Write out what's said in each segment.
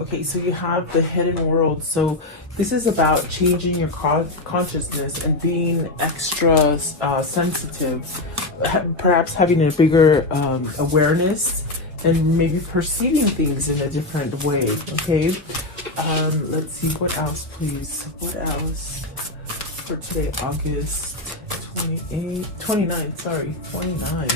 Okay, so you have the hidden world. So this is about changing your consciousness and being extra sensitive, perhaps having a bigger awareness and maybe perceiving things in a different way. Okay, let's see, what else, please? What else for today, August 29, sorry, 29.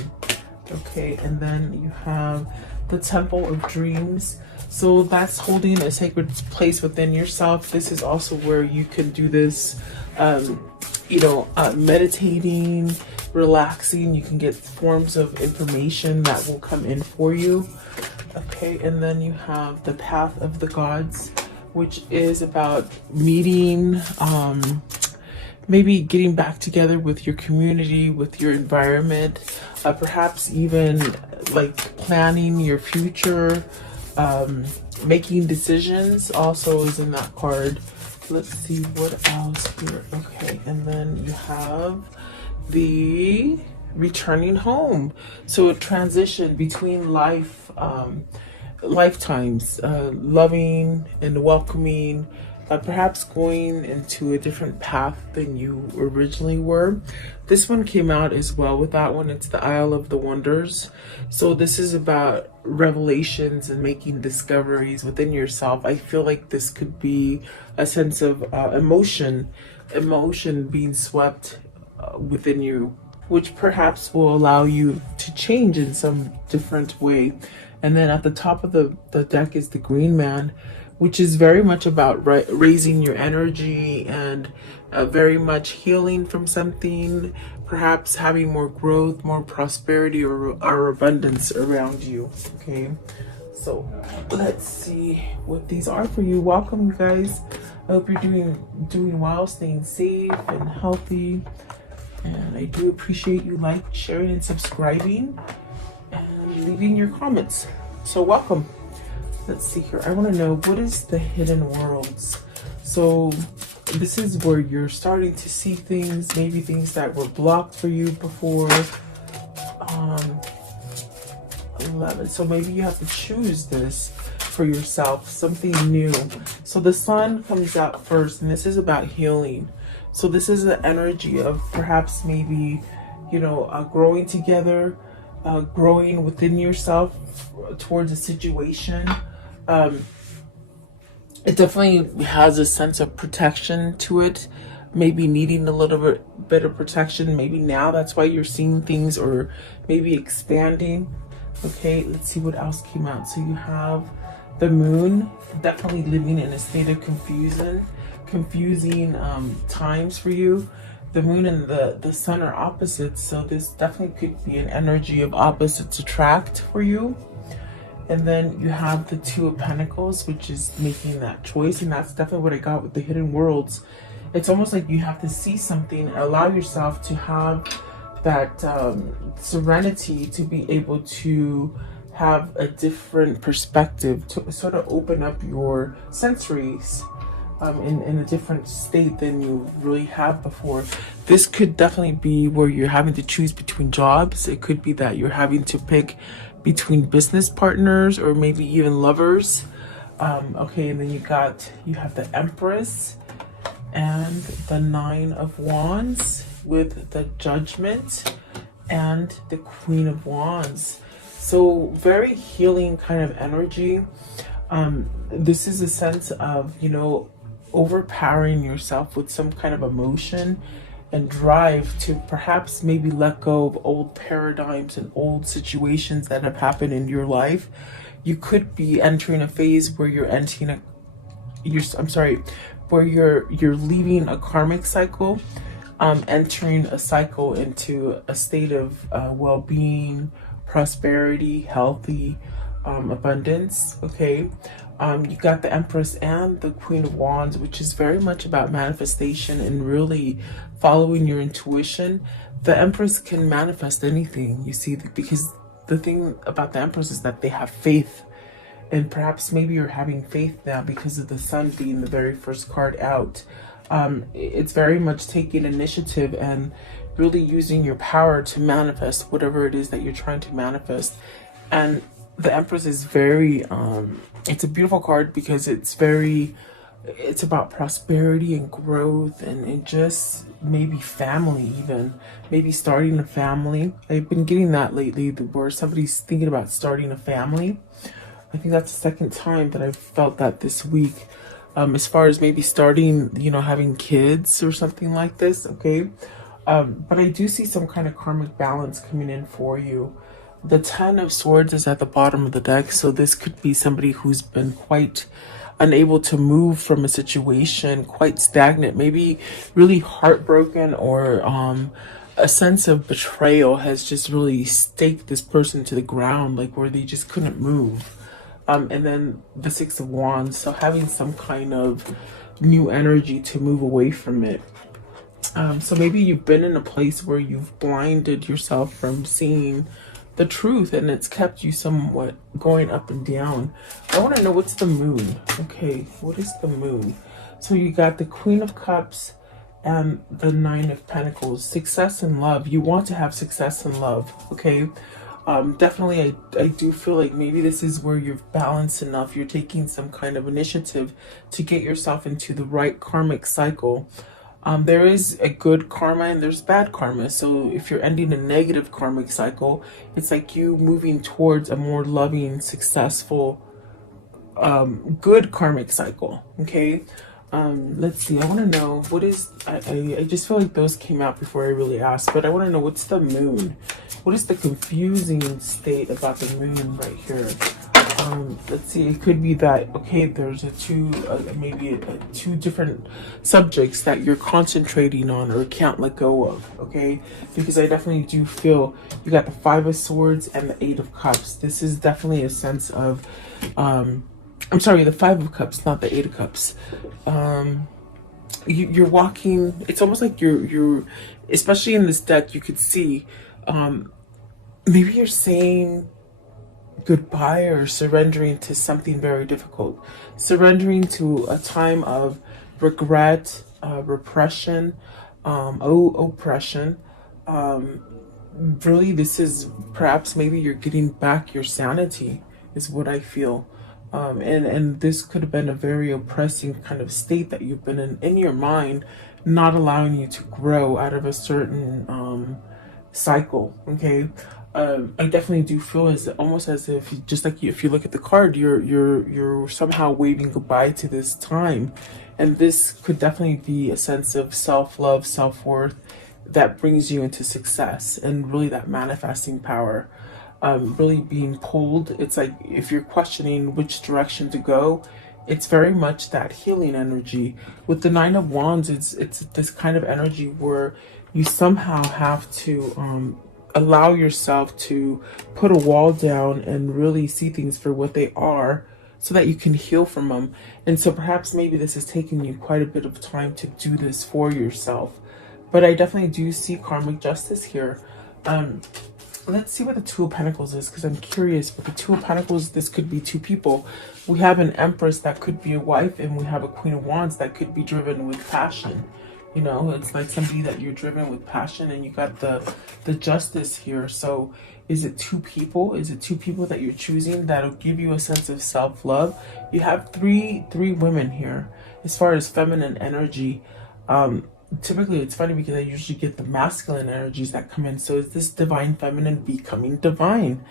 Okay, and then you have the Temple of Dreams. So that's holding a sacred place within yourself. This is also where you can do this, meditating, relaxing. You can get forms of information that will come in for you. Okay, and then you have the Path of the Gods, which is about meeting, maybe getting back together with your community, with your environment, perhaps even like planning your future, making decisions also is in that card. Let's see what else here. Okay, and then you have the returning home. So a transition between lifetimes, loving and welcoming, perhaps going into a different path than you originally were. This one came out as well with that one. It's the Isle of the Wonders. So this is about revelations and making discoveries within yourself. I feel like this could be a sense of emotion being swept within you, which perhaps will allow you to change in some different way. And then at the top of the deck is the Green Man, which is very much about raising your energy and very much healing from something, perhaps having more growth, more prosperity, or abundance around you. Okay, so let's see what these are for you. Welcome, you guys. I hope you're doing well, staying safe and healthy. And I do appreciate you sharing, and subscribing, and leaving your comments. So welcome. Let's see here. I want to know, what is the hidden worlds? So this is where you're starting to see things, maybe things that were blocked for you before. 11. So maybe you have to choose this for yourself, something new. So the Sun comes out first, and this is about healing. So this is the energy of perhaps maybe, growing together, growing within yourself towards a situation. It definitely has a sense of protection to it, maybe needing a little bit of protection. Maybe now that's why you're seeing things, or maybe expanding. Okay, let's see what else came out. So you have the Moon, definitely living in a state of confusing times for you. The Moon and the Sun are opposites, so this definitely could be an energy of opposites attract for you. And then you have the Two of Pentacles, which is making that choice. And that's definitely what I got with the hidden worlds. It's almost like you have to see something, allow yourself to have that serenity to be able to have a different perspective, to sort of open up your sensories in a different state than you really have before. This could definitely be where you're having to choose between jobs. It could be that you're having to pick between business partners or maybe even lovers. Okay, and then you have the Empress and the Nine of Wands with the Judgment and the Queen of Wands. So very healing kind of energy. This is a sense of, overpowering yourself with some kind of emotion and drive to perhaps maybe let go of old paradigms and old situations that have happened in your life. You could be entering a phase where you're you're leaving a karmic cycle, entering a cycle into a state of well-being, prosperity, healthy, abundance. Okay, you got the Empress and the Queen of Wands, which is very much about manifestation and really following your intuition. The Empress can manifest anything, you see, because the thing about the Empress is that they have faith. And perhaps maybe you're having faith now because of the Sun being the very first card out. It's very much taking initiative and really using your power to manifest whatever it is that you're trying to manifest. And the Empress is very, it's a beautiful card because it's about prosperity and growth and just maybe family, even maybe starting a family. I've been getting that lately, where somebody's thinking about starting a family. I think that's the second time that I've felt that this week. As far as maybe starting, having kids or something like this, okay? But I do see some kind of karmic balance coming in for you. The Ten of Swords is at the bottom of the deck, so this could be somebody who's been quite unable to move from a situation, quite stagnant, maybe really heartbroken, or a sense of betrayal has just really staked this person to the ground, like where they just couldn't move. And then the Six of Wands, so having some kind of new energy to move away from it. So maybe you've been in a place where you've blinded yourself from seeing the truth, and it's kept you somewhat going up and down. I want to know, what's the moon? Okay, what is the moon? So you got the Queen of Cups and the Nine of Pentacles. Success in love. You want to have success in love, okay? Definitely, I do feel like maybe this is where you're balanced enough. You're taking some kind of initiative to get yourself into the right karmic cycle. There is a good karma and there's bad karma. So if you're ending a negative karmic cycle, it's like you moving towards a more loving, successful, good karmic cycle. Okay. Let's see. I want to know what is, I just feel like those came out before I really asked, but I want to know, what's the moon? What is the confusing state about the moon right here? Let's see, it could be that, okay, there's maybe two different subjects that you're concentrating on or can't let go of, okay? Because I definitely do feel you got the Five of Swords and the Eight of Cups. This is definitely a sense of, I'm sorry, the Five of Cups, not the Eight of Cups. You're walking, it's almost like you're, especially in this deck, you could see, maybe you're saying goodbye or surrendering to something very difficult, surrendering to a time of regret, repression, oppression. Really, this is perhaps maybe you're getting back your sanity, is what I feel. And this could have been a very oppressing kind of state that you've been in your mind, not allowing you to grow out of a certain cycle, okay? I definitely do feel as almost as if, just like if you look at the card, you're somehow waving goodbye to this time, and this could definitely be a sense of self-love, self-worth that brings you into success and really that manifesting power. Really being pulled. It's like if you're questioning which direction to go, it's very much that healing energy. With the Nine of Wands, it's this kind of energy where you somehow have to allow yourself to put a wall down and really see things for what they are so that you can heal from them. And so perhaps maybe this is taking you quite a bit of time to do this for yourself. But I definitely do see karmic justice here. Let's see what the Two of Pentacles is, because I'm curious. With the Two of Pentacles, this could be two people. We have an Empress that could be a wife, and we have a Queen of Wands that could be driven with passion. You know, it's like somebody that you're driven with passion, and you got the Justice here. So is it two people? Is it two people that you're choosing that'll give you a sense of self-love? You have three women here. As far as feminine energy, typically it's funny because I usually get the masculine energies that come in. So is this divine feminine becoming divine?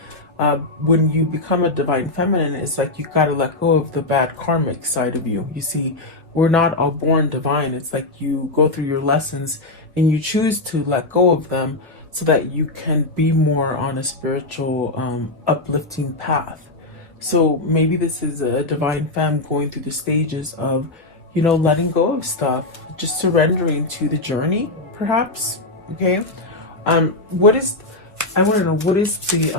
When you become a divine feminine, it's like you got to let go of the bad karmic side of you. You see, we're not all born divine. It's like you go through your lessons and you choose to let go of them so that you can be more on a spiritual, uplifting path. So maybe this is a divine femme going through the stages of, you know, letting go of stuff, just surrendering to the journey, perhaps. Okay. I want to know, what is the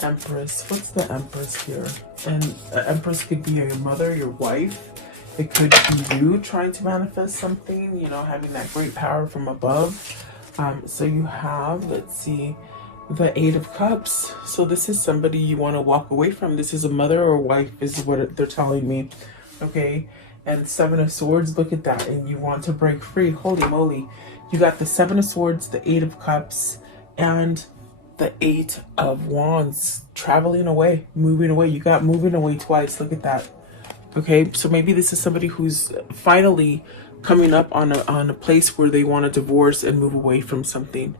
Empress? What's the Empress here? And Empress could be your mother, your wife. It could be you trying to manifest something, you know, having that great power from above. So you have, let's see, the Eight of Cups. So this is somebody you want to walk away from. This is a mother or wife, is what they're telling me. Okay. And Seven of Swords, look at that. And you want to break free. Holy moly. You got the Seven of Swords, the Eight of Cups, and the Eight of Wands, traveling away, moving away. You got moving away twice. Look at that. Okay, so maybe this is somebody who's finally coming up on a place where they want to divorce and move away from something.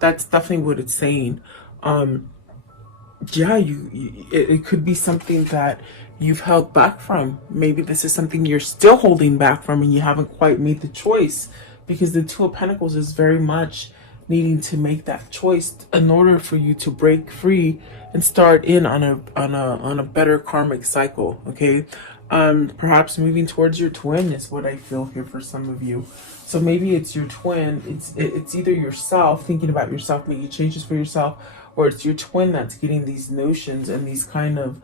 That's definitely what it's saying. Yeah, it could be something that you've held back from. Maybe this is something you're still holding back from and you haven't quite made the choice, because the Two of Pentacles is very much needing to make that choice in order for you to break free and start in on a better karmic cycle. Okay, perhaps moving towards your twin is what I feel here for some of you. So maybe it's your twin. It's either yourself thinking about yourself, making changes for yourself, or it's your twin that's getting these notions and these kind of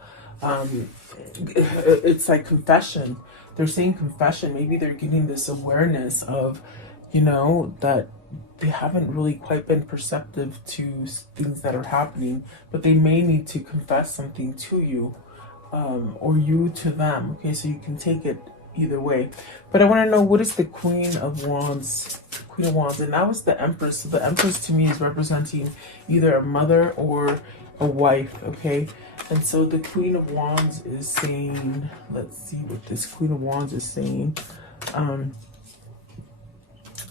it's like confession. They're saying confession. Maybe they're getting this awareness of, you know, that they haven't really quite been perceptive to things that are happening, but they may need to confess something to you, or you to them. Okay, so you can take it either way. But I want to know, what is the Queen of Wands? Queen of Wands, and that was the Empress. So the Empress to me is representing either a mother or a wife. Okay, and so the Queen of Wands is saying, let's see what this Queen of Wands is saying.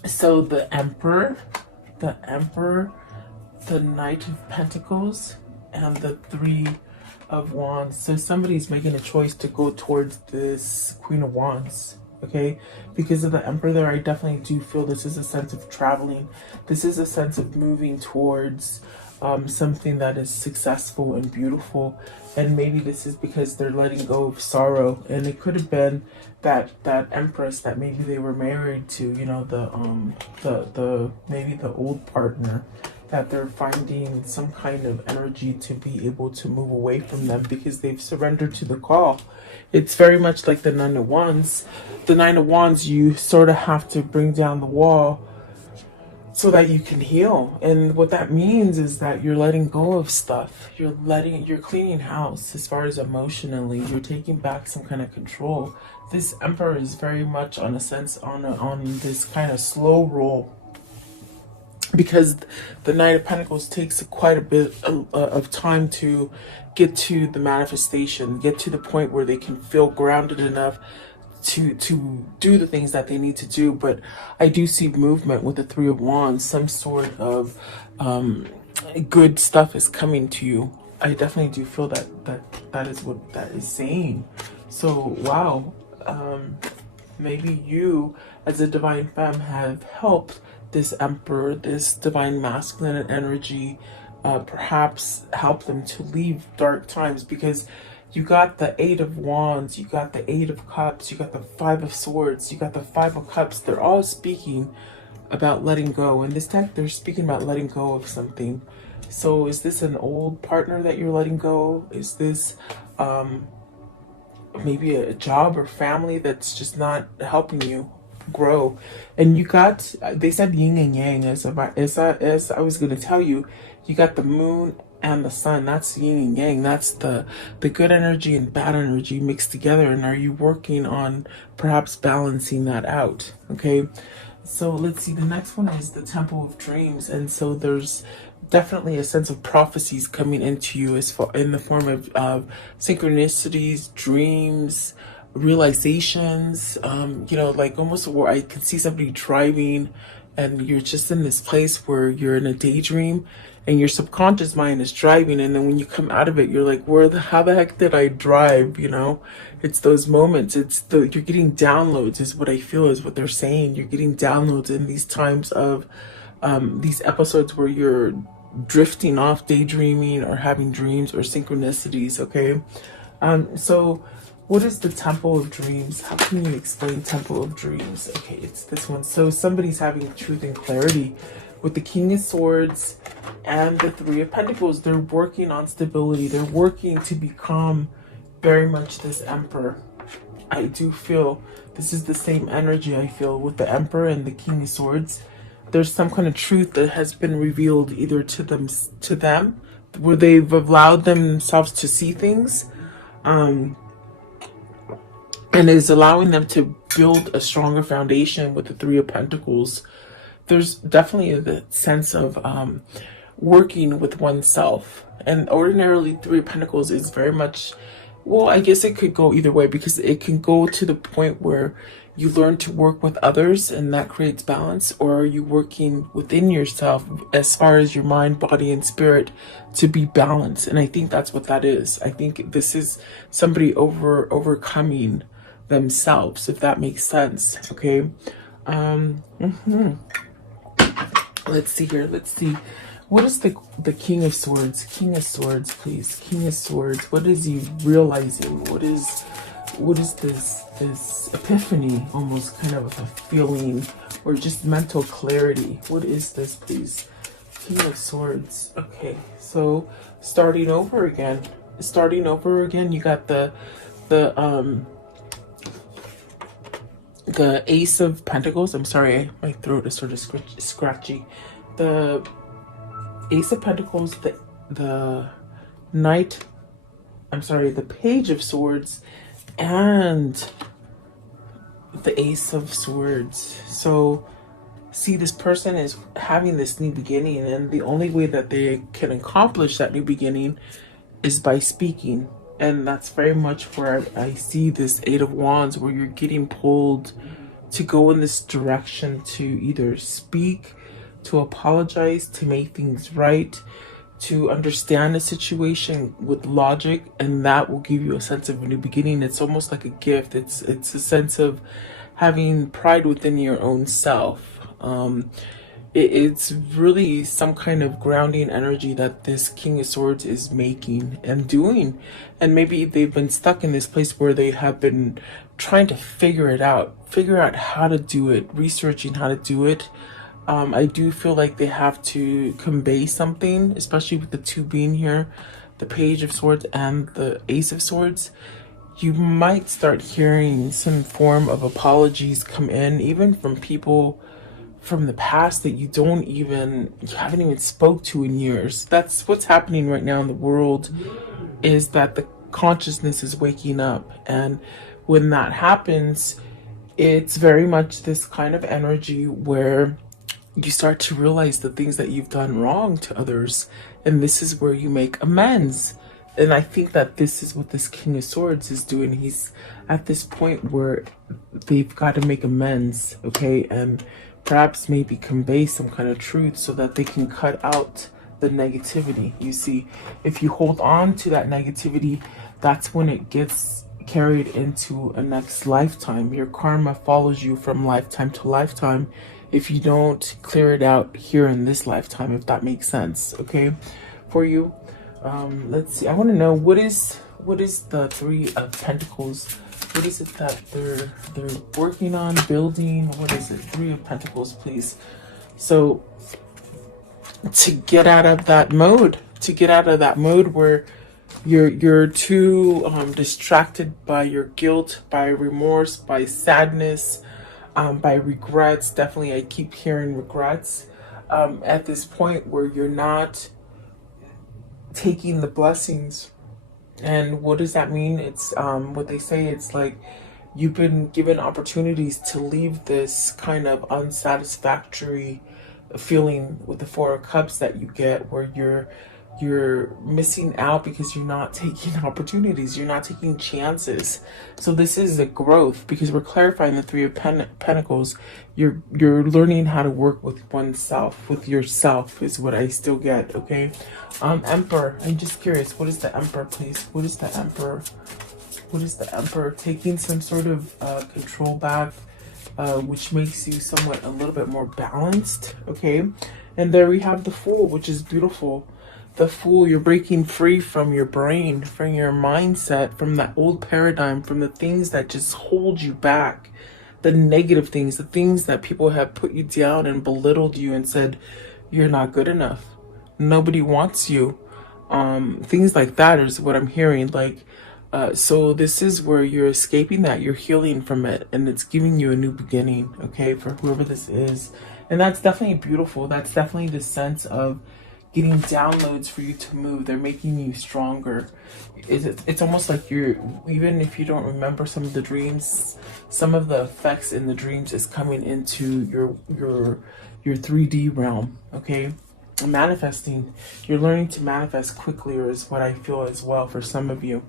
So the Emperor, the Knight of Pentacles, and the Three of Wands. So somebody's making a choice to go towards this Queen of Wands. Okay, because of the Emperor there, I definitely do feel this is a sense of traveling. This is a sense of moving towards something that is successful and beautiful. And maybe this is because they're letting go of sorrow, and it could have been that Empress that maybe they were married to, you know, the maybe the old partner, that they're finding some kind of energy to be able to move away from them because they've surrendered to the call. It's very much like the Nine of Wands. The Nine of Wands, you sort of have to bring down the wall so that you can heal. And what that means is that you're letting go of stuff. You're cleaning house as far as emotionally. You're taking back some kind of control. This Emperor is very much on a sense on this kind of slow roll, because the Knight of Pentacles takes quite a bit of time to get to the manifestation, get to the point where they can feel grounded enough to do the things that they need to do. But I do see movement with the Three of Wands. Some sort of good stuff is coming to you. I definitely do feel that is what that is saying. So wow, maybe you as a divine femme have helped this Emperor, this divine masculine energy, perhaps help them to leave dark times, because you got the Eight of Wands, you got the Eight of Cups, you got the Five of Swords, you got the Five of Cups. They're all speaking about letting go. In this deck, they're speaking about letting go of something. So is this an old partner that you're letting go? Is this maybe a job or family that's just not helping you grow? And you got, they said yin and yang, as I was going to tell you, you got the moon and the sun. That's yin and yang. That's the good energy and bad energy mixed together. And are you working on perhaps balancing that out? Okay, so let's see, the next one is the Temple of Dreams. And so there's definitely a sense of prophecies coming into you as far in the form of synchronicities, dreams, realizations, you know, like almost where I can see somebody driving and you're just in this place where you're in a daydream and your subconscious mind is driving, and then when you come out of it, you're like, how the heck did I drive? You know, it's those moments. You're getting downloads is what I feel is what they're saying. You're getting downloads in these times of these episodes where you're drifting off, daydreaming or having dreams or synchronicities. Okay, so what is the Temple of Dreams? How can you explain Temple of Dreams? Okay, it's this one. So somebody's having truth and clarity with the King of Swords and the Three of Pentacles. They're working on stability. They're working to become very much this Emperor. I do feel this is the same energy I feel with the Emperor and the King of Swords. There's some kind of truth that has been revealed either to them, where they've allowed themselves to see things, and is allowing them to build a stronger foundation with the Three of Pentacles. There's definitely a sense of working with oneself. And ordinarily, Three of Pentacles is very much, well, I guess it could go either way, because it can go to the point where you learn to work with others and that creates balance, or are you working within yourself as far as your mind, body, and spirit to be balanced? And I think that's what that is. I think this is somebody overcoming themselves, if that makes sense. Okay. Let's see here. Let's see. What is the King of Swords? King of Swords, please. King of Swords. What is he realizing? What is this epiphany, almost kind of a feeling, or just mental clarity? What is this, please? King of Swords. Okay, so starting over again. Starting over again. You got the Ace of Pentacles. I'm sorry, my throat is sort of scratchy. The Ace of Pentacles, the Knight, I'm sorry, the Page of Swords, and the Ace of Swords. So see, this person is having this new beginning, and the only way that they can accomplish that new beginning is by speaking. And that's very much where I see this Eight of Wands, where you're getting pulled to go in this direction, to either speak, to apologize, to make things right, to understand the situation with logic, and that will give you a sense of a new beginning. It's almost like a gift. It's a sense of having pride within your own self. It's really some kind of grounding energy that this King of Swords is making and doing. And maybe they've been stuck in this place where they have been trying to figure out how to do it, researching how to do it. I do feel like they have to convey something, especially with the two being here, the Page of Swords and the Ace of Swords. You might start hearing some form of apologies come in, even from people from the past that you haven't even spoke to in years. That's what's happening right now in the world, is that the consciousness is waking up. And when that happens, it's very much this kind of energy where you start to realize the things that you've done wrong to others, and this is where you make amends. And I think that this is what this King of Swords is doing. He's at this point where they've got to make amends, okay, and perhaps maybe convey some kind of truth so that they can cut out the negativity. You see, if you hold on to that negativity, that's when it gets carried into a next lifetime. Your karma follows you from lifetime to lifetime if you don't clear it out here in this lifetime, if that makes sense, okay, for you. Let's see, I want to know, what is the Three of Pentacles? What is it that they're working on, building? What is it? Three of Pentacles, please. So to get out of that mode, where you're too distracted by your guilt, by remorse, by sadness, by regrets. Definitely, I keep hearing regrets. At this point where you're not taking the blessings. And what does that mean? It's what they say, it's like you've been given opportunities to leave this kind of unsatisfactory feeling with the Four of Cups that you get, where you're missing out because you're not taking opportunities, you're not taking chances. So this is a growth, because we're clarifying the Three of Pentacles. You're learning how to work with oneself, with yourself, is what I still get, okay? Emperor, I'm just curious, what is the Emperor, please? What is the Emperor? What is the Emperor? Taking some sort of control back, which makes you somewhat a little bit more balanced, okay? And there we have the Fool, which is beautiful. The Fool, you're breaking free from your brain, from your mindset, from that old paradigm, from the things that just hold you back, the negative things, the things that people have put you down and belittled you and said, you're not good enough, nobody wants you. Things like that is what I'm hearing. Like, so this is where you're escaping that, you're healing from it, and it's giving you a new beginning, okay, for whoever this is. And that's definitely beautiful. That's definitely the sense of getting downloads for you to move. They're making you stronger. It's almost like you're, even if you don't remember some of the dreams, some of the effects in the dreams is coming into your 3D realm, okay? manifesting. You're learning to manifest quickly, or is what I feel as well for some of you.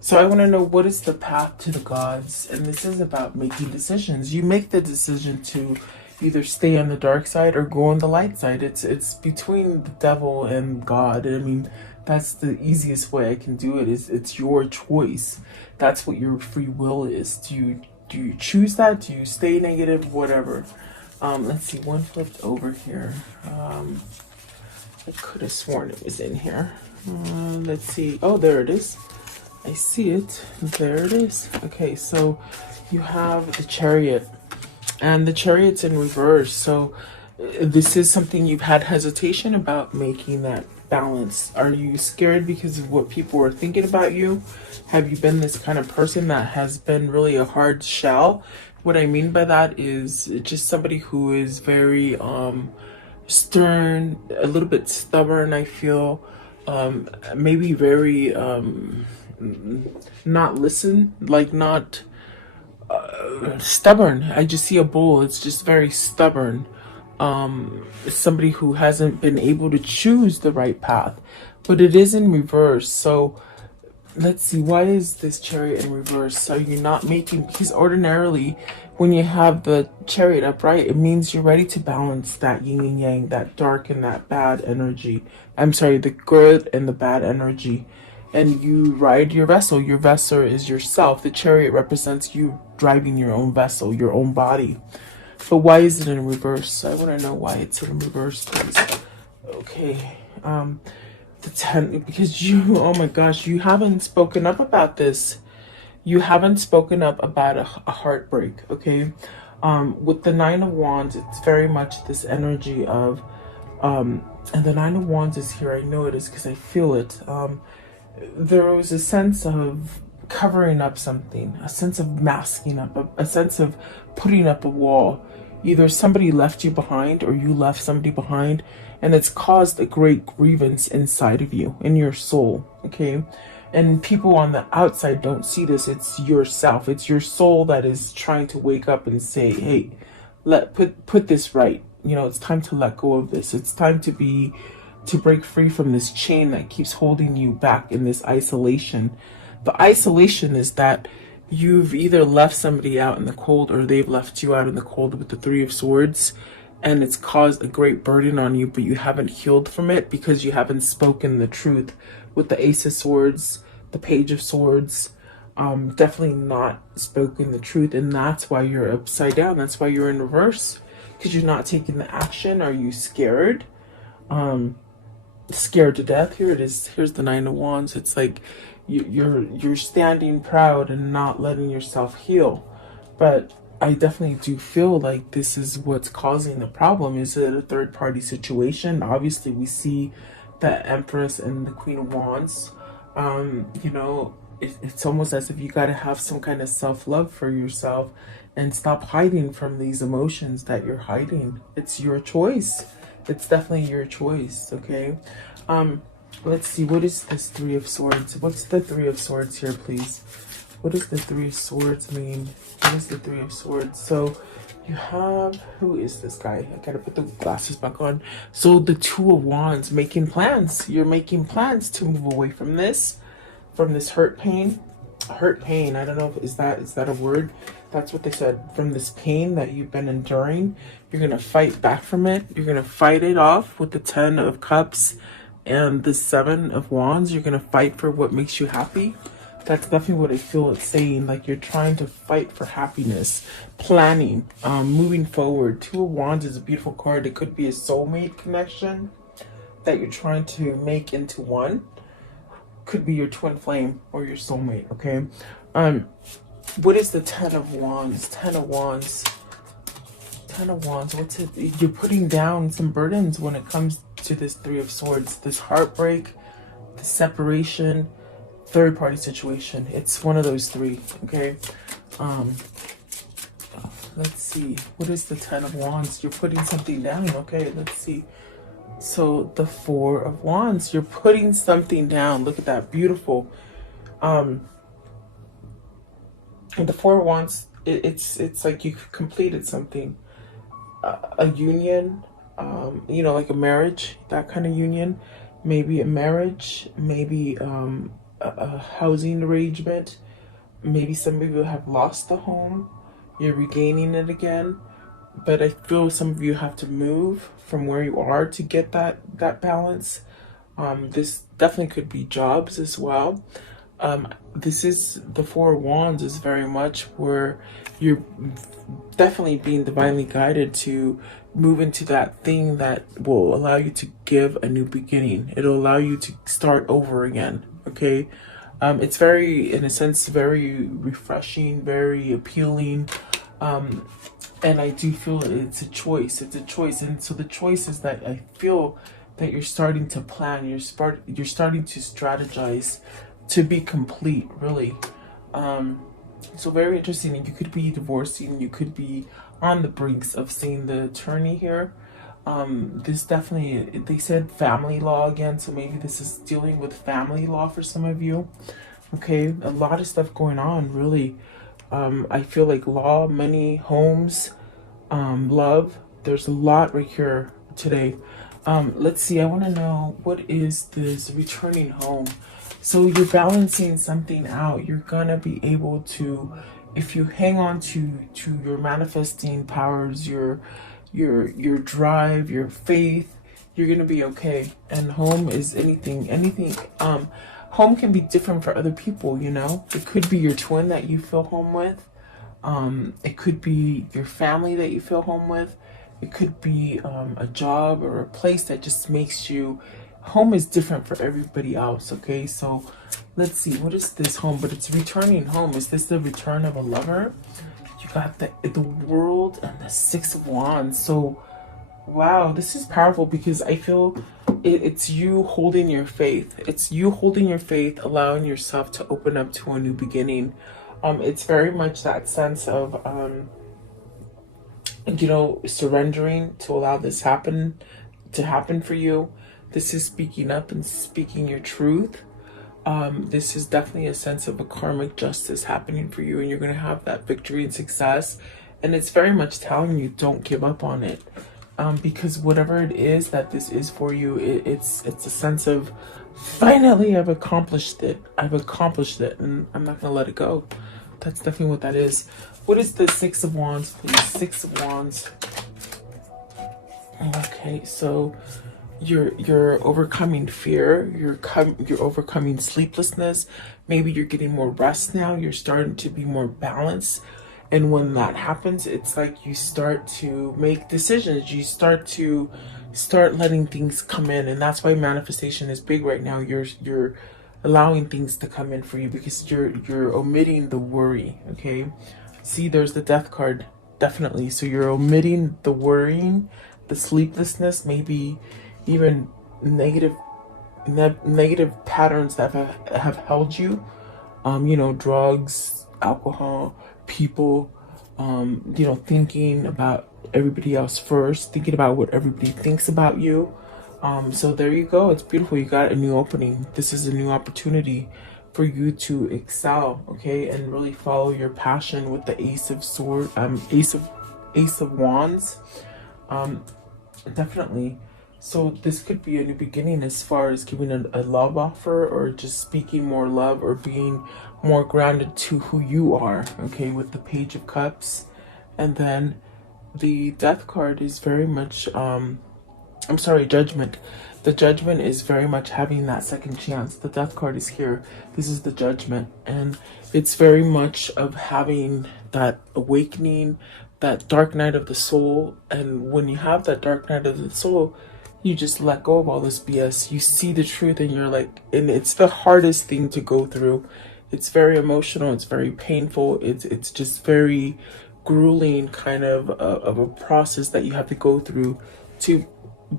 So I want to know, what is the path to the gods? And this is about making decisions. You make the decision to either stay on the dark side or go on the light side. It's between the devil and God. I mean, that's the easiest way I can do it. Is it's your choice. That's what your free will is. Do you choose that? Do you stay negative? Whatever. Let's see. One flipped over here. I could have sworn it was in here. Let's see. Oh, there it is. I see it. There it is. Okay, so you have the Chariot, and the Chariot's in reverse. So this is something you've had hesitation about, making that balance. Are you scared because of what people are thinking about you? Have you been this kind of person that has been really a hard shell? What I mean by that is just somebody who is very stern, a little bit stubborn, I feel. Maybe very not listen, like not stubborn. I just see a bull. It's just very stubborn. Somebody who hasn't been able to choose the right path, but it is in reverse. So let's see, why is this Chariot in reverse? So you're not making, because ordinarily when you have the Chariot upright, it means you're ready to balance that yin and yang, that dark and that bad energy. I'm sorry, the good and the bad energy. And you ride your vessel. Your vessel is yourself. The Chariot represents you driving your own vessel, your own body. But why is it in reverse? I want to know why it's in reverse, please. Okay. The 10, because you, oh my gosh, you haven't spoken up about this. You haven't spoken up about a heartbreak, okay? With the 9 of Wands, it's very much this energy of, and the 9 of Wands is here. I know it is because I feel it. There was a sense of covering up something, a sense of masking up, a sense of putting up a wall. Either somebody left you behind or you left somebody behind, and it's caused a great grievance inside of you, in your soul, okay? And people on the outside don't see this. It's yourself. It's your soul that is trying to wake up and say, hey, put this right. You know, it's time to let go of this. It's time to break free from this chain that keeps holding you back in this isolation. The isolation is that you've either left somebody out in the cold or they've left you out in the cold with the 3 of Swords, and it's caused a great burden on you, but you haven't healed from it because you haven't spoken the truth. With the Ace of Swords, the Page of Swords, definitely not spoken the truth, and that's why you're upside down. That's why you're in reverse, because you're not taking the action. Are you scared? Scared to death? Here it is. Here's the 9 of Wands. It's like you're standing proud and not letting yourself heal. But I definitely do feel like this is what's causing the problem. Is it a third party situation? Obviously we see the Empress and the Queen of Wands. You know, it's almost as if you got to have some kind of self-love for yourself and stop hiding from these emotions that you're hiding. It's your choice. It's definitely your choice, okay? Let's see, what is this 3 of Swords? What's the 3 of Swords here, please? What does the 3 of Swords mean? What is the 3 of Swords? So you have, who is this guy? I gotta put the glasses back on. So the 2 of Wands, making plans. You're making plans to move away from this hurt pain. Hurt pain, I don't know, is that a word? That's what they said. From this pain that you've been enduring, you're gonna fight back from it. You're gonna fight it off with the 10 of Cups and the 7 of Wands. You're gonna fight for what makes you happy. That's definitely what I feel it's saying. Like you're trying to fight for happiness, planning, moving forward. 2 of Wands is a beautiful card. It could be a soulmate connection that you're trying to make into one. Could be your twin flame or your soulmate, okay? What is the 10 of Wands? 10 of Wands. 10 of Wands, what's it? You're putting down some burdens when it comes to this 3 of Swords. This heartbreak, the separation, third party situation. It's one of those 3, okay? Let's see. What is the 10 of Wands? You're putting something down, okay? Let's see. So the 4 of Wands, you're putting something down. Look at that, beautiful. And the 4 of Wands, it's like you completed something, a union, you know, like a marriage, that kind of union, maybe a marriage, maybe a housing arrangement. Maybe some of you have lost the home, you're regaining it again, but I feel some of you have to move from where you are to get that balance. This definitely could be jobs as well. This is the Four of Wands is very much where you're definitely being divinely guided to move into that thing that will allow you to give a new beginning. It'll allow you to start over again. Okay. It's very, in a sense, very refreshing, very appealing. And I do feel it's a choice. It's a choice. And so the choice is that I feel that you're starting to plan. You're starting to strategize to be complete, really. So very interesting. And you could be divorcing. You could be on the brinks of seeing the attorney here. This definitely, they said family law again, so maybe this is dealing with family law for some of you. Okay, a lot of stuff going on, really. I feel like law, money, homes, love. There's a lot right here today. Let's see, I want to know, what is this returning home? So you're balancing something out. You're gonna be able to, if you hang on to your manifesting powers, your drive, your faith, you're gonna be okay. And home is anything. Home can be different for other people, you know. It could be your twin that you feel home with. It could be your family that you feel home with. It could be a job or a place that just makes you. Home is different for everybody else, okay? So let's see, what is this home? But it's returning home. Is this the return of a lover? You got the World and the Six of Wands. So wow, this is powerful because I feel it's you holding your faith. It's you holding your faith, allowing yourself to open up to a new beginning. It's very much that sense of you know, surrendering to allow this to happen for you. This is speaking up and speaking your truth. This is definitely a sense of a karmic justice happening for you, and you're going to have that victory and success. And it's very much telling you, don't give up on it. Because whatever it is that this is for you, it's a sense of, finally, I've accomplished it. I've accomplished it, and I'm not going to let it go. That's definitely what that is. What is the Six of Wands, please? Six of Wands. Okay, so you're overcoming fear, you're overcoming sleeplessness. Maybe you're getting more rest now, you're starting to be more balanced. And when that happens, it's like you start to make decisions, you start letting things come in. And that's why manifestation is big right now. You're allowing things to come in for you because you're omitting the worry. Okay, see, there's the Death card, definitely. So you're omitting the worrying, the sleeplessness, maybe even negative patterns that have held you. You know, drugs, alcohol, people, you know, thinking about everybody else first, thinking about what everybody thinks about you. So there you go. It's beautiful. You got a new opening. This is a new opportunity for you to excel, okay, and really follow your passion with the Ace of Wands. Definitely. So this could be a new beginning as far as giving a love offer, or just speaking more love, or being more grounded to who you are, okay, with the Page of Cups. And then the Death card is very much, Judgment. The Judgment is very much having that second chance. The Death card is here. This is the Judgment. And it's very much of having that awakening, that dark night of the soul. And when you have that dark night of the soul, you just let go of all this BS. You see the truth, and you're like, and it's the hardest thing to go through. It's very emotional. It's very painful. It's just very grueling kind of a process that you have to go through to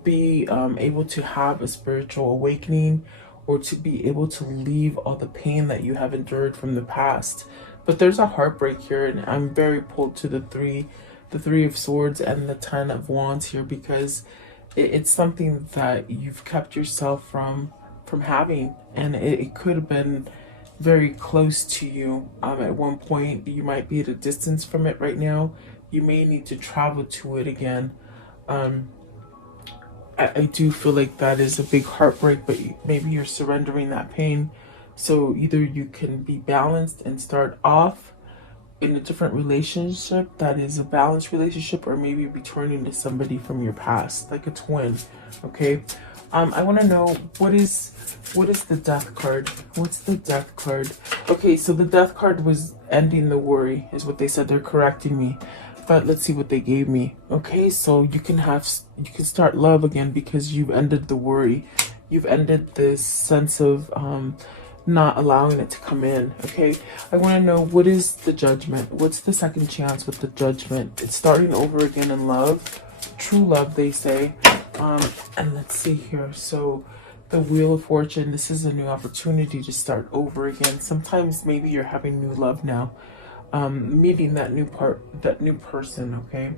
be able to have a spiritual awakening, or to be able to leave all the pain that you have endured from the past. But there's a heartbreak here, and I'm very pulled to the three of Swords and the Ten of Wands here, because it's something that you've kept yourself from having, and it could have been very close to you at one point. You might be at a distance from it right now. You may need to travel to it again. I do feel like that is a big heartbreak, but maybe you're surrendering that pain. So either you can be balanced and start off in a different relationship that is a balanced relationship, or maybe returning to somebody from your past, like a twin. Okay. I want to know what is the death card? What's the death card? Okay, so the death card was ending the worry, is what they said. They're correcting me. But let's see what they gave me. Okay, so you can start love again because you've ended the worry. You've ended this sense of not allowing it to come in. Okay, I want to know, what is the judgment? What's the second chance with the judgment? It's starting over again in love, true love, they say. And let's see here. So the Wheel of Fortune, this is a new opportunity to start over again. Sometimes maybe you're having new love now, meeting that new person. Okay.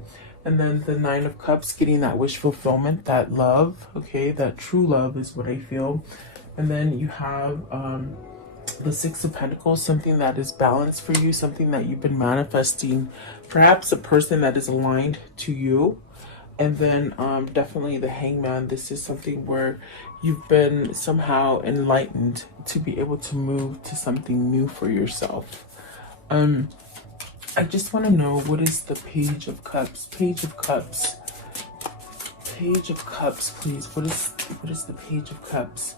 And then the Nine of Cups, getting that wish fulfillment, that love. Okay, that true love is what I feel. And then you have the Six of Pentacles, something that is balanced for you, something that you've been manifesting, perhaps a person that is aligned to you. And then definitely the Hangman. This is something where you've been somehow enlightened to be able to move to something new for yourself. I just want to know, what is the Page of Cups? Page of Cups. Page of Cups, please. What is the Page of Cups?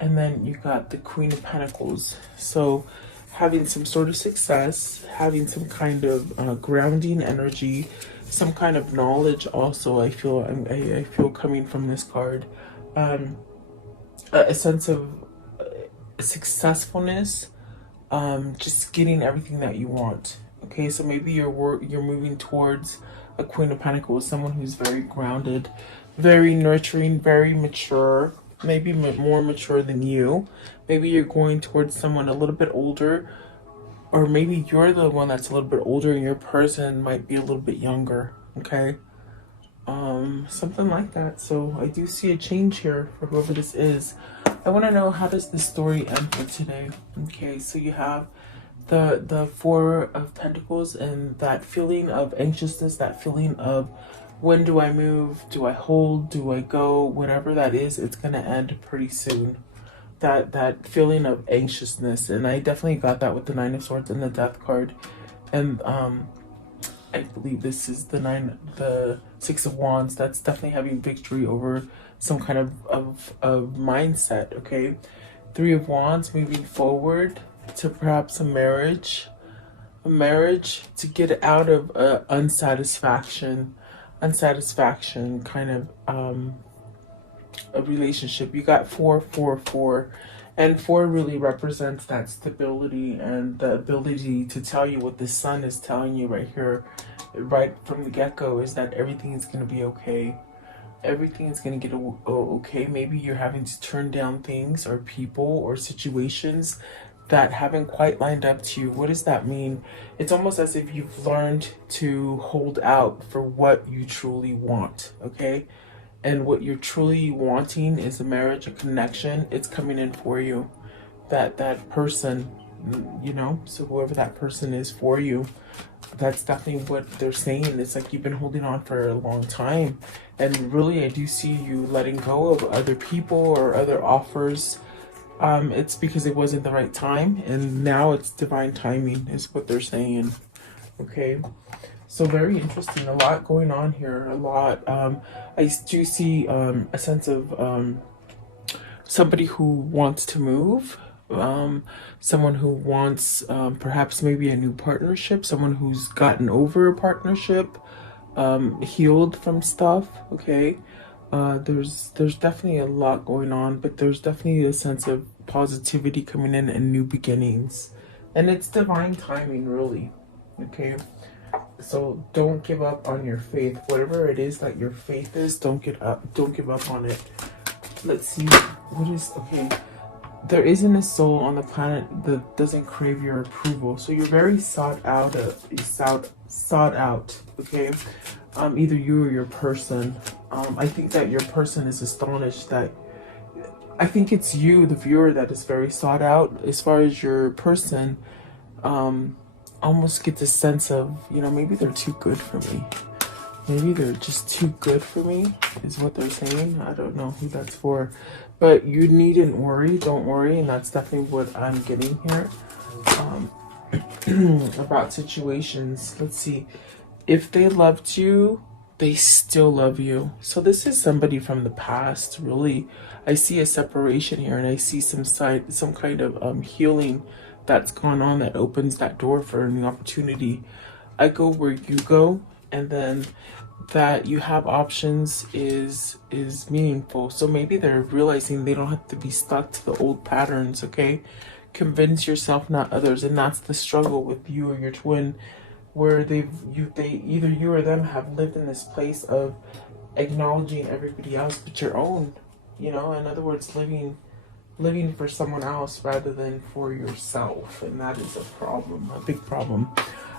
And then you got the Queen of Pentacles. So having some sort of success, having some kind of grounding energy, some kind of knowledge also, I feel coming from this card. A sense of successfulness, just getting everything that you want. Okay, so maybe you're moving towards a Queen of Pentacles, someone who's very grounded, very nurturing, very mature, maybe more mature than you. Maybe you're going towards someone a little bit older, or maybe you're the one that's a little bit older and your person might be a little bit younger. Okay, something like that. So I do see a change here for whoever this is. I want to know, how does this story end for today? Okay, so you have the Four of Pentacles, and that feeling of anxiousness, that feeling of, when do I move? Do I hold? Do I go? Whatever that is, it's going to end pretty soon. That feeling of anxiousness. And I definitely got that with the Nine of Swords and the Death card. And I believe this is the Six of Wands. That's definitely having victory over some kind of mindset. Okay, Three of Wands, moving forward to perhaps a marriage to get out of unsatisfaction kind of a relationship. You got 4 and 4 really represents that stability and the ability to tell you what the sun is telling you right here, right from the get-go, is that everything is going to be okay. Everything is going to get okay. Maybe you're having to turn down things or people or situations that haven't quite lined up to you. What does that mean? It's almost as if you've learned to hold out for what you truly want. Okay, and what you're truly wanting is a marriage, a connection. It's coming in for you. That person, you know, so whoever that person is for you, that's definitely what they're saying. It's like you've been holding on for a long time, and really I do see you letting go of other people or other offers. It's because it wasn't the right time, and now it's divine timing is what they're saying. Okay, so very interesting. A lot going on here. A lot. I do see a sense of somebody who wants to move, someone who wants perhaps maybe a new partnership, someone who's gotten over a partnership, healed from stuff. Okay, there's definitely a lot going on, but there's definitely a sense of positivity coming in and new beginnings, and it's divine timing, really. Okay, so don't give up on your faith. Whatever it is that your faith is, don't give up on it. Let's see what is okay. There isn't a soul on the planet that doesn't crave your approval. So you're very sought out. Okay, either you or your person. I think that your person is astonished that. I think it's you, the viewer, that is very sought out. As far as your person, almost get the sense of, you know, maybe they're too good for me. Maybe they're just too good for me, is what they're saying. I don't know who that's for. But you needn't worry. Don't worry. And that's definitely what I'm getting here. About situations. Let's see. If they loved you, they still love you. So this is somebody from the past, really. I see a separation here, and I see some kind of healing that's gone on that opens that door for a new opportunity. I go where you go, and then that you have options is meaningful. So maybe they're realizing they don't have to be stuck to the old patterns, okay? Convince yourself, not others. And that's the struggle with you or your twin, where they either you or them have lived in this place of acknowledging everybody else but your own, in other words, living for someone else rather than for yourself. And that is a problem, a big problem.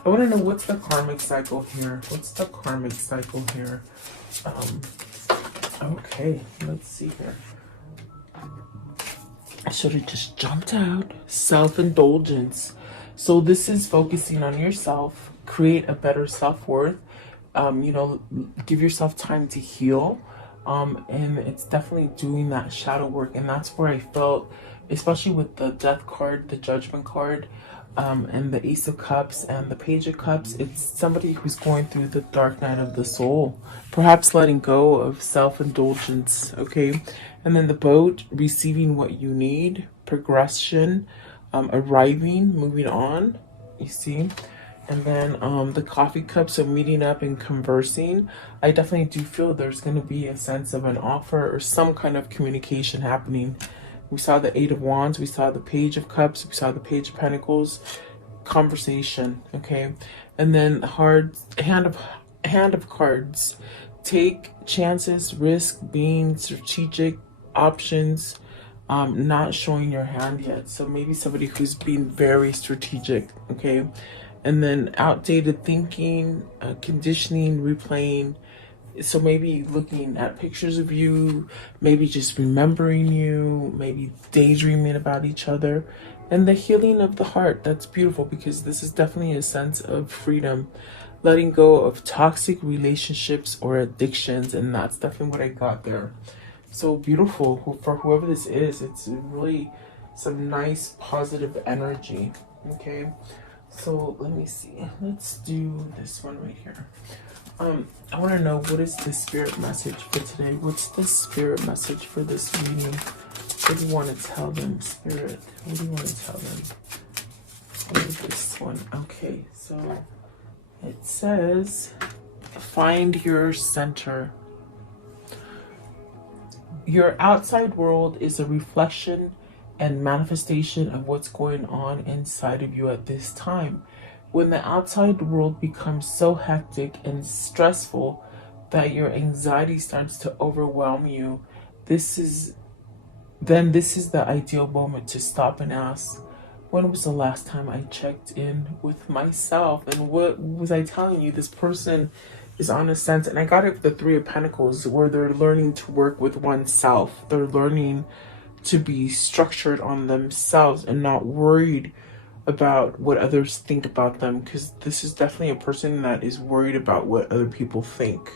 I want to know, what's the karmic cycle here? What's the karmic cycle here? Okay, let's see here. I should have just jumped out. Self-indulgence. So this is focusing on yourself, create a better self-worth, give yourself time to heal. And it's definitely doing that shadow work. And that's where I felt, especially with the death card, the judgment card, and the Ace of Cups and the Page of Cups, it's somebody who's going through the dark night of the soul, perhaps letting go of self-indulgence, okay? And then the Boat, receiving what you need, progression, arriving, moving on, you see? And then the Coffee Cup, so meeting up and conversing. I definitely do feel there's going to be a sense of an offer or some kind of communication happening. We saw the Eight of Wands, we saw the Page of Cups, we saw the Page of Pentacles, conversation, okay? And then hand of cards. Take chances, risk, being strategic, options, not showing your hand yet. So maybe somebody who's being very strategic, okay? And then outdated thinking, conditioning, replaying. So maybe looking at pictures of you, maybe just remembering you, maybe daydreaming about each other. And the healing of the heart, that's beautiful, because this is definitely a sense of freedom, letting go of toxic relationships or addictions. And that's definitely what I got there. So beautiful for whoever this is. It's really some nice positive energy, okay? So let me see. Let's do this one right here. I want to know, what is the spirit message for today? What's the spirit message for this reading? What do you want to tell them, Spirit? What do you want to tell them? What is this one? Okay, so it says, find your center. Your outside world is a reflection and manifestation of what's going on inside of you at this time. When the outside world becomes so hectic and stressful that your anxiety starts to overwhelm you, this is the ideal moment to stop and ask, when was the last time I checked in with myself? And what was I telling you? This person is on a sense, and I got it with the Three of Pentacles, where they're learning to work with oneself. They're learning to be structured on themselves and not worried about what others think about them, because this is definitely a person that is worried about what other people think.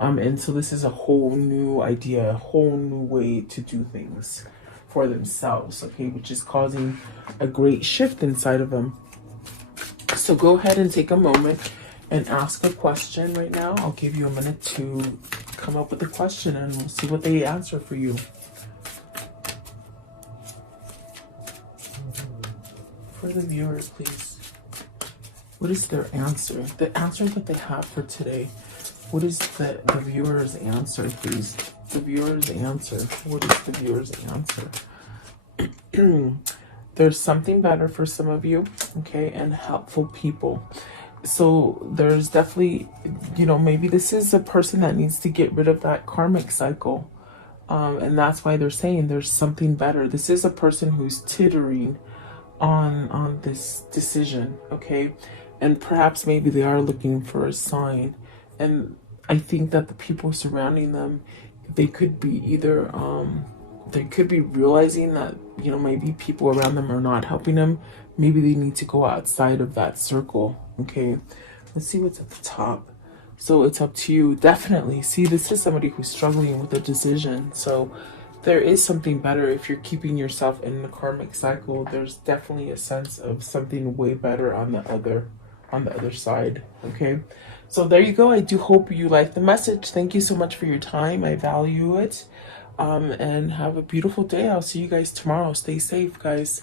And so this is a whole new idea, a whole new way to do things for themselves, okay, which is causing a great shift inside of them. So go ahead and take a moment and ask a question right now. I'll give you a minute to come up with a question, and we'll see what they answer for you. For the viewers, please. What is their answer? The answer that they have for today. What is the viewer's answer, please? The viewer's answer. What is the viewer's answer? There's something better for some of you, okay, and helpful people. So there's definitely, maybe this is a person that needs to get rid of that karmic cycle. And that's why they're saying there's something better. This is a person who's tittering on this decision, okay? And perhaps maybe they are looking for a sign. And I think that the people surrounding them, they could be either they could be realizing that maybe people around them are not helping them. Maybe they need to go outside of that circle, okay? Let's see what's at the top. So it's up to you. Definitely. See, this is somebody who's struggling with a decision. So there is something better if you're keeping yourself in the karmic cycle. There's definitely a sense of something way better on the other side. Okay. So there you go. I do hope you like the message. Thank you so much for your time. I value it. And have a beautiful day. I'll see you guys tomorrow. Stay safe, guys.